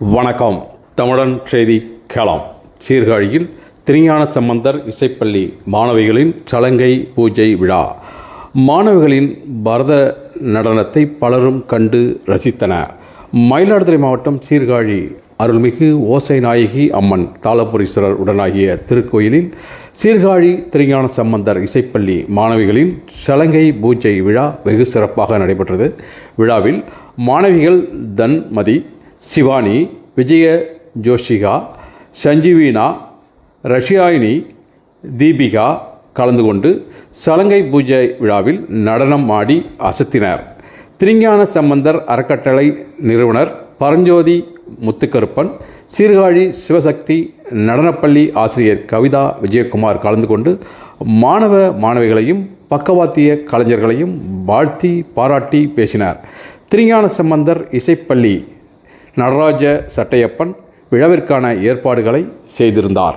வணக்கம். தமிழன் செய்தி கேளாம். சீர்காழியில் திருஞான சம்பந்தர் இசைப்பள்ளி மாணவிகளின் சலங்கை பூஜை விழா. மாணவிகளின் பரத நடனத்தை பலரும் கண்டு ரசித்தனர். மயிலாடுதுறை மாவட்டம் சீர்காழி அருள்மிகு ஓசை நாயகி அம்மன் தாளபுரீஸ்வரர் உடனாகிய திருக்கோயிலில் சீர்காழி திருஞான சம்பந்தர் இசைப்பள்ளி மாணவிகளின் சலங்கை பூஜை விழா வெகு சிறப்பாக நடைபெற்றது. விழாவில் மாணவிகள் தன்மதி சிவானி விஜய ஜோஷிகா சஞ்சீவினா ரஷ்யாயினி தீபிகா கலந்து கொண்டு சலங்கை பூஜை விழாவில் நடனம் ஆடி அசத்தினர். திருஞான சம்பந்தர் அறக்கட்டளை நிறுவனர் பரஞ்சோதி முத்துக்கருப்பன் சீர்காழி சிவசக்தி நடனப்பள்ளி ஆசிரியர் கவிதா விஜயகுமார் கலந்து கொண்டு மாணவ மாணவிகளையும் பக்கவாத்திய கலைஞர்களையும் வாழ்த்தி பாராட்டி பேசினார். திருஞான சம்பந்தர் இசைப்பள்ளி நடராஜ சட்டையப்பன் விழாவிற்கான ஏற்பாடுகளை செய்திருந்தார்.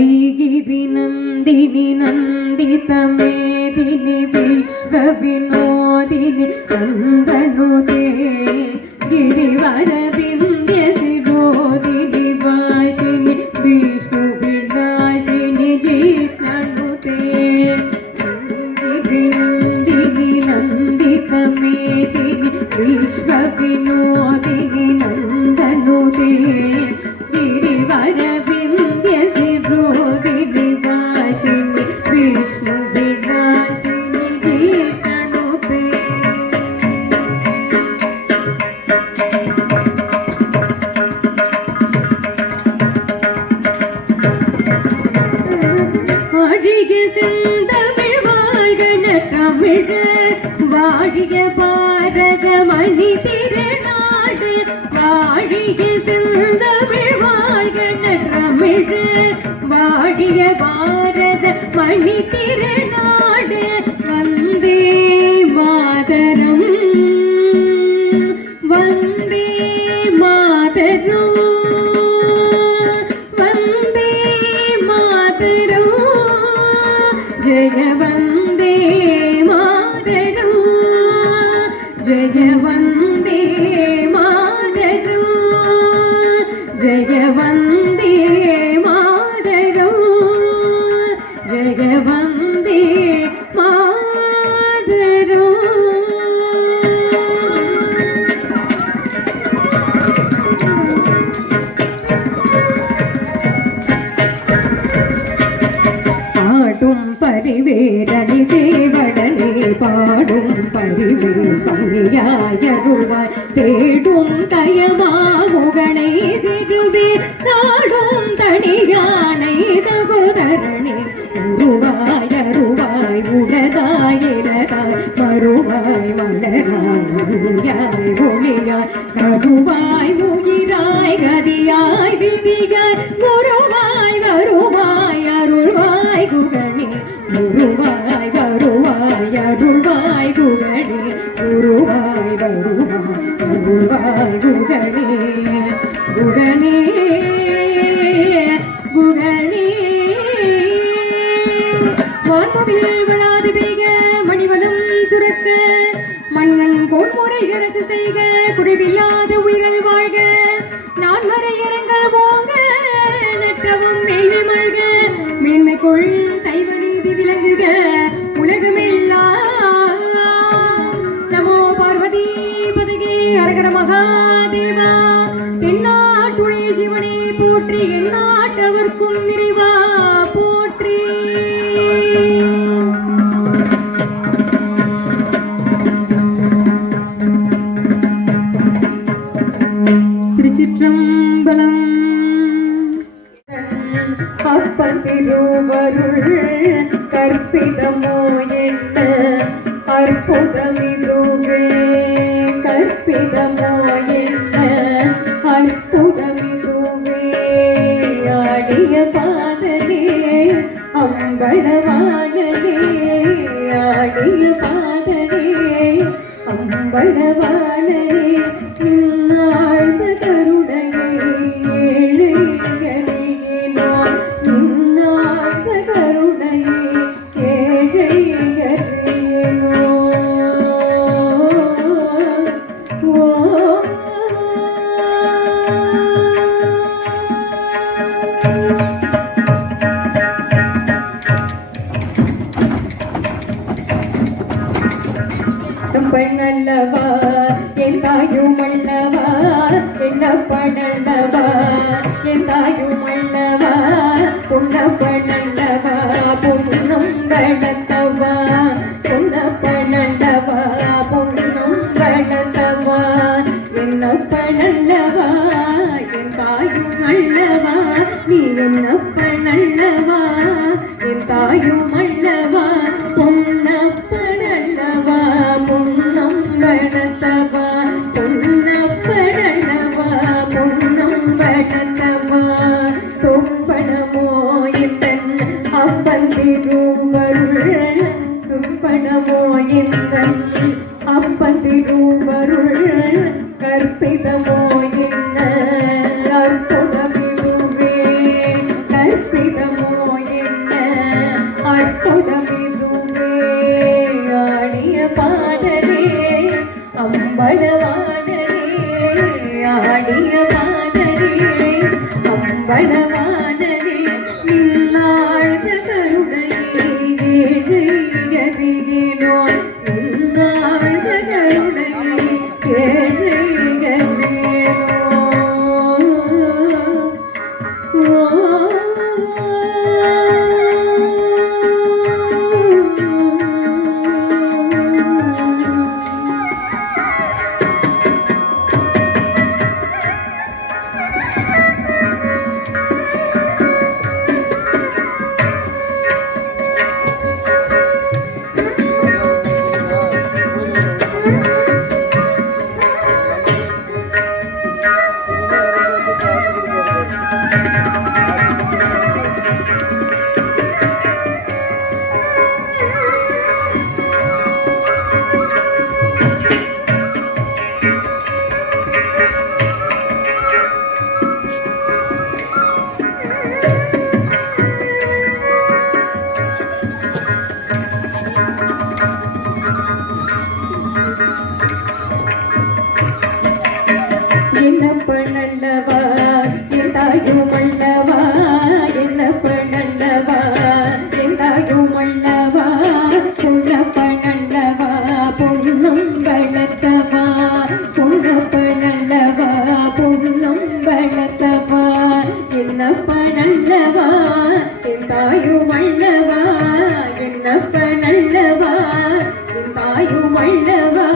వైగిరి నందిని నందిత మేదిని విశ్వ వినోదిని నందనుదే గిరివర வாழிக பாரத மணி திருநாடு வாழிக செந்தமிழ் வாழ்கன தமிழ் வாழிய பாரத மணி திருநாடு. வந்தே மாதரம் வந்தே மாதரம் வந்தே மாதரம் ஜெய வந்தே மாதரம். ஜெய வந்தே மாதரம் ஜெய வந்தே மாதரம் ஜெய வந்தே மாதரம் பாடும் பரிவேரணி சேவடனே பணியாயருவாய் தேடும் தயமாமுகனை திருவே நாடும் தனியானை தகுதரணே உருவாயருவாய் உடதாயிரதாய் மறுவாய் மலராய் ஒளியாய் கருவாய் முகிராய் கதியாய் விதியாய் குரு நமது உயிர்கள் வாழ்க. நான் மறையரங்கள் போங்க. நற்றவும் மேல்வி திருச்சிற்றம்பலம் அப்பன் திருவருள் கற்பிதமோ என்ன? அற்புதமிதுவே கற்பிதமோ என்ன? அற்புதமிதுவே ஆடிய பாதனே அம்பளவானே ஆடிய பாதனே அம்பளவானே பெண்ணல்லவா? என் தாயும் அல்லவா? என்ன பண்ணல்லவா? என் தாயும் அல்லவா? பொண்ண பண்ணல்லவா? பொண்ணும் வளர்த்தவா பொண்ண பண்ணல்லவா? பொண்ணும் வளர்த்தவா என்ன பண்ணல்லவா? என் தாயும் அல்லவா? நீ என்ன பண்ணல்லவா? என் தாயும் கற்பிதமோ Música என்ன பண்ணல்லவா என் தாயும் அல்லவா என்ன பண்ணல்லவா என் தாயும் அல்லவா பொண்ண பண்ணல்லவா பொண்ணும் வளர்த்தவா? பொண்ண பண்ணல்லவா பொண்ணும் வளர்த்தவா? என்ன பண்ணல்லவா என் தாயும் அல்லவா என்ன என் தாயும் அல்லவா